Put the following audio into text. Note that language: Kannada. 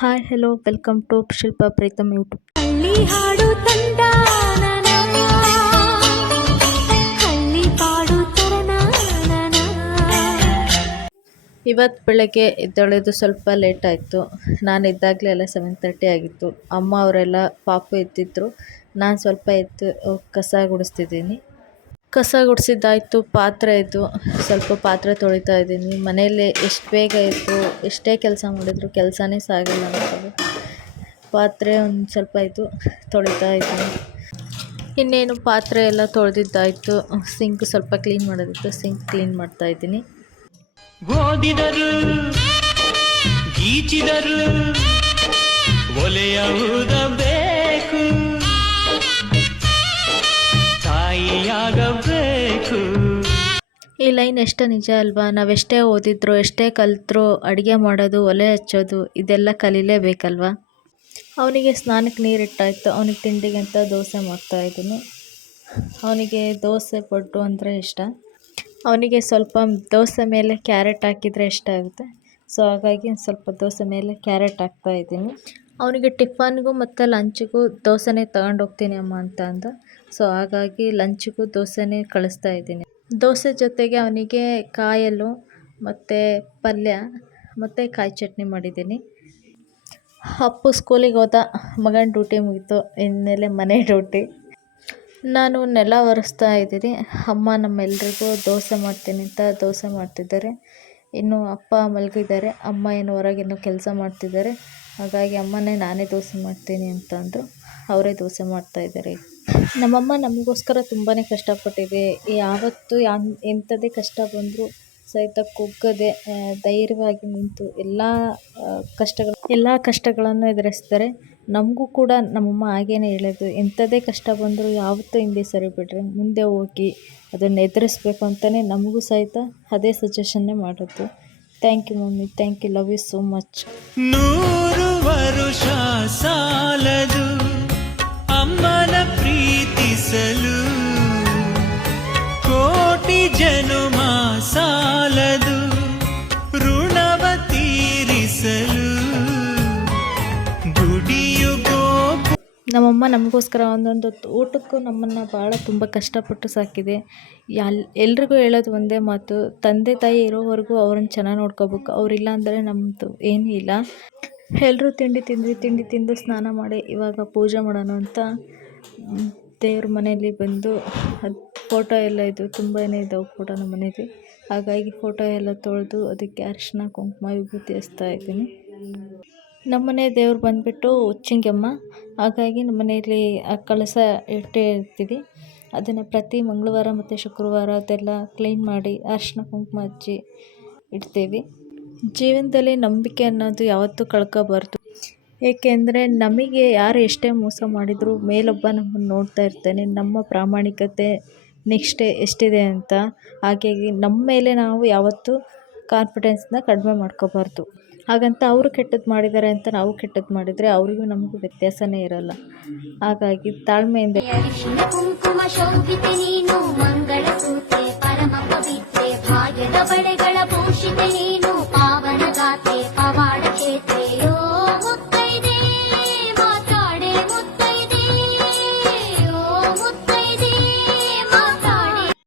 Hi hello welcome to Shilpa Preetham YouTube. ಹಳ್ಳಿ ಹಾಡು ತಂದ ಹಳ್ಳಿ ಪಾಡು ಇವತ್ತು ಬೆಳಗ್ಗೆ ಎದ್ದೇಳೋದು ಸ್ವಲ್ಪ ಲೇಟ್ ಆಯಿತು. ನಾನು ಇದ್ದಾಗಲೇ ಎಲ್ಲ 7:30 ಆಗಿತ್ತು. ಅಮ್ಮ ಅವರೆಲ್ಲ ಪಾಪು ಎತ್ತಿದ್ರು. ನಾನು ಸ್ವಲ್ಪ ಎದ್ದು ಕಸ ಗುಡಿಸ್ತಿದ್ದೀನಿ. ಕಸ ಗುಡಿಸಿದ್ದಾಯಿತು, ಪಾತ್ರೆ ಇದ್ದು ಸ್ವಲ್ಪ ಪಾತ್ರೆ ತೊಳಿತಾ ಇದ್ದೀನಿ. ಮನೆಯಲ್ಲಿ ಎಷ್ಟು ಬೇಗ ಇದ್ದು ಎಷ್ಟೇ ಕೆಲಸ ಮಾಡಿದ್ರು ಕೆಲಸನೇ ಸಾಗಲ್ಲ ಅನ್ನೋದು. ಪಾತ್ರೆ ಒಂದು ಸ್ವಲ್ಪ ಇದ್ದು ತೊಳಿತಾ ಇದ್ದೀನಿ. ಇನ್ನೇನು ಪಾತ್ರೆ ಎಲ್ಲ ತೊಳೆದಿದ್ದಾಯಿತು. ಸಿಂಕ್ ಸ್ವಲ್ಪ ಕ್ಲೀನ್ ಮಾಡೋದಿತ್ತು, ಸಿಂಕ್ ಕ್ಲೀನ್ ಮಾಡ್ತಾ ಇದ್ದೀನಿ. ಓದಿದರು ಗೀಚಿದರು ಒಲೆಯ ಊದಬೇಕು, ತಾಯಿಯಾಗಬೇಕು. ಈ ಲೈನ್ ಎಷ್ಟು ನಿಜ ಅಲ್ವಾ? ನಾವೆಷ್ಟೇ ಓದಿದ್ರು ಎಷ್ಟೇ ಕಲಿತ್ರು ಅಡುಗೆ ಮಾಡೋದು, ಒಲೆ ಹಚ್ಚೋದು ಇದೆಲ್ಲ ಕಲೀಲೇಬೇಕಲ್ವಾ? ಅವನಿಗೆ ಸ್ನಾನಕ್ಕೆ ನೀರಿಟ್ಟಾಯಿತು. ಅವನಿಗೆ ತಿಂಡಿಗೆ ಅಂತ ದೋಸೆ ಮಾಡ್ತಾಯಿದ್ದೀನಿ. ಅವನಿಗೆ ದೋಸೆ ಪಡ್ಡು ಅಂದರೆ ಇಷ್ಟ. ಅವನಿಗೆ ಸ್ವಲ್ಪ ದೋಸೆ ಮೇಲೆ ಕ್ಯಾರೆಟ್ ಹಾಕಿದರೆ ಇಷ್ಟ ಆಗುತ್ತೆ. ಸೊ ಹಾಗಾಗಿ ಸ್ವಲ್ಪ ದೋಸೆ ಮೇಲೆ ಕ್ಯಾರೆಟ್ ಹಾಕ್ತಾಯಿದ್ದೀನಿ. ಅವನಿಗೆ ಟಿಫನ್ಗೂ ಮತ್ತು ಲಂಚಿಗೂ ದೋಸೆನೇ ತಗೊಂಡೋಗ್ತೀನಿ ಅಮ್ಮ ಅಂತ ಅಂದ. ಸೊ ಹಾಗಾಗಿ ಲಂಚಿಗೂ ದೋಸೆನೇ ಕಳಿಸ್ತಾ ಇದ್ದೀನಿ. ದೋಸೆ ಜೊತೆಗೆ ಅವನಿಗೆ ಕಾಯಲು ಮತ್ತು ಪಲ್ಯ ಮತ್ತು ಕಾಯಿ ಚಟ್ನಿ ಮಾಡಿದ್ದೀನಿ. ಅಪ್ಪು ಸ್ಕೂಲಿಗೆ ಹೋದ, ಮಗನ ಡ್ಯೂಟಿ ಮುಗೀತು, ಇನ್ಮೇಲೆ ಮನೆ ಡ್ಯೂಟಿ. ನಾನು ನೆಲ ಒರೆಸ್ತಾ ಇದ್ದೀನಿ. ಅಮ್ಮ ನಮ್ಮೆಲ್ರಿಗೂ ದೋಸೆ ಮಾಡ್ತೀನಿ ಅಂತ ದೋಸೆ ಮಾಡ್ತಿದ್ದಾರೆ. ಇನ್ನು ಅಪ್ಪ ಮಲಗಿದ್ದಾರೆ, ಅಮ್ಮ ಏನು ಹೊರಗೇನೋ ಕೆಲಸ ಮಾಡ್ತಿದ್ದಾರೆ. ಹಾಗಾಗಿ ಅಮ್ಮನೇ ನಾನೇ ದೋಸೆ ಮಾಡ್ತೀನಿ ಅಂತ ಅಂದರು. ಅವರೇ ದೋಸೆ ಮಾಡ್ತಾಯಿದ್ದಾರೆ. ನಮ್ಮಮ್ಮ ನಮಗೋಸ್ಕರ ತುಂಬಾ ಕಷ್ಟಪಟ್ಟಿದೆ. ಯಾವತ್ತೂ ಎಂಥದೇ ಕಷ್ಟ ಬಂದರೂ ಸಹಿತ ಕುಗ್ಗದೆ ಧೈರ್ಯವಾಗಿ ನಿಂತು ಎಲ್ಲ ಕಷ್ಟಗಳನ್ನು ಎದುರಿಸ್ತಾರೆ. ನಮಗೂ ಕೂಡ ನಮ್ಮಮ್ಮ ಹಾಗೇನೆ ಹೇಳೋದು, ಎಂಥದೇ ಕಷ್ಟ ಬಂದರೂ ಯಾವತ್ತೂ ಹಿಂದೆ ಸರಿಬಿಡ್ರಿ, ಮುಂದೆ ಹೋಗಿ ಅದನ್ನು ಎದುರಿಸ್ಬೇಕು ಅಂತಲೇ ನಮಗೂ ಸಹಿತ ಅದೇ ಸಜೆಷನ್ನೇ ಮಾಡೋದು. Thank you mummy, thank you, love you so much. 100 ವರುಷ ಸಾಲದು ಅಮ್ಮನ ಪ್ರೀತಿಸಲು, ಕೋಟಿ ಜನುಮ ಸಾಲದು ಋಣವ ತೀರಿಸಲು. ನಮ್ಮಮ್ಮ ನಮಗೋಸ್ಕರ ಒಂದೊಂದು ಊಟಕ್ಕೂ ನಮ್ಮನ್ನು ಭಾಳ ತುಂಬ ಕಷ್ಟಪಟ್ಟು ಸಾಕಿದೆ. ಎಲ್ರಿಗೂ ಹೇಳೋದು ಒಂದೇ ಮಾತು, ತಂದೆ ತಾಯಿ ಇರೋವರೆಗೂ ಅವ್ರನ್ನ ಚೆನ್ನಾಗಿ ನೋಡ್ಕೋಬೇಕು. ಅವರಿಲ್ಲ ಅಂದರೆ ನಮ್ಮದು ಏನೂ ಇಲ್ಲ. ಎಲ್ಲರೂ ತಿಂಡಿ ತಿಂದು ಸ್ನಾನ ಮಾಡಿ ಇವಾಗ ಪೂಜೆ ಮಾಡೋಣ ಅಂತ ದೇವ್ರ ಮನೆಯಲ್ಲಿ ಬಂದು ಫೋಟೋ ಎಲ್ಲ ಇದು ತುಂಬಾ ಇದ್ದಾವೆ ಫೋಟೋ ನಮ್ಮ ಮನೇಲಿ. ಹಾಗಾಗಿ ಫೋಟೋ ಎಲ್ಲ ತೊಳೆದು ಅದಕ್ಕೆ ಅರಿಶಿನ ಕುಂಕುಮ ವಿಭೂತಿ ಹಚ್ತಾ ಇದ್ದೀನಿ. ನಮ್ಮನೆ ದೇವ್ರು ಬಂದುಬಿಟ್ಟು ಉಚ್ಚಂಗಿಯಮ್ಮ. ಹಾಗಾಗಿ ನಮ್ಮ ಮನೆಯಲ್ಲಿ ಆ ಕಳಸ ಇಟ್ಟೇ ಇರ್ತೀವಿ. ಅದನ್ನು ಪ್ರತಿ ಮಂಗಳವಾರ ಮತ್ತು ಶುಕ್ರವಾರ ಅದೆಲ್ಲ ಕ್ಲೀನ್ ಮಾಡಿ ಅರಿಶಿನ ಕುಂಕುಮ ಹಚ್ಚಿ ಇಡ್ತೀವಿ. ಜೀವನದಲ್ಲಿ ನಂಬಿಕೆ ಅನ್ನೋದು ಯಾವತ್ತೂ ಕಳ್ಕೋಬಾರ್ದು. ಏಕೆಂದರೆ ನಮಗೆ ಯಾರು ಎಷ್ಟೇ ಮೋಸ ಮಾಡಿದರೂ ಮೇಲೊಬ್ಬ ನಮ್ಮನ್ನು ನೋಡ್ತಾ ಇರ್ತಾನೆ, ನಮ್ಮ ಪ್ರಾಮಾಣಿಕತೆ ನಿಷ್ಠೆ ಎಷ್ಟಿದೆ ಅಂತ. ಹಾಗಾಗಿ ನಮ್ಮ ಮೇಲೆ ನಾವು ಯಾವತ್ತೂ ಕಾನ್ಫಿಡೆನ್ಸ್ನ ಕಡಿಮೆ ಮಾಡ್ಕೋಬಾರ್ದು. ಹಾಗಂತ ಅವರು ಕೆಟ್ಟದ್ದು ಮಾಡಿದ್ದಾರೆ ಅಂತ ನಾವು ಕೆಟ್ಟದ್ದು ಮಾಡಿದರೆ ಅವರಿಗೂ ನಮಗೂ ವ್ಯತ್ಯಾಸನೇ ಇರೋಲ್ಲ. ಹಾಗಾಗಿ ತಾಳ್ಮೆಯಿಂದ ಕುಂಕುಮ ಶೋಭಿತೆ ನೀನು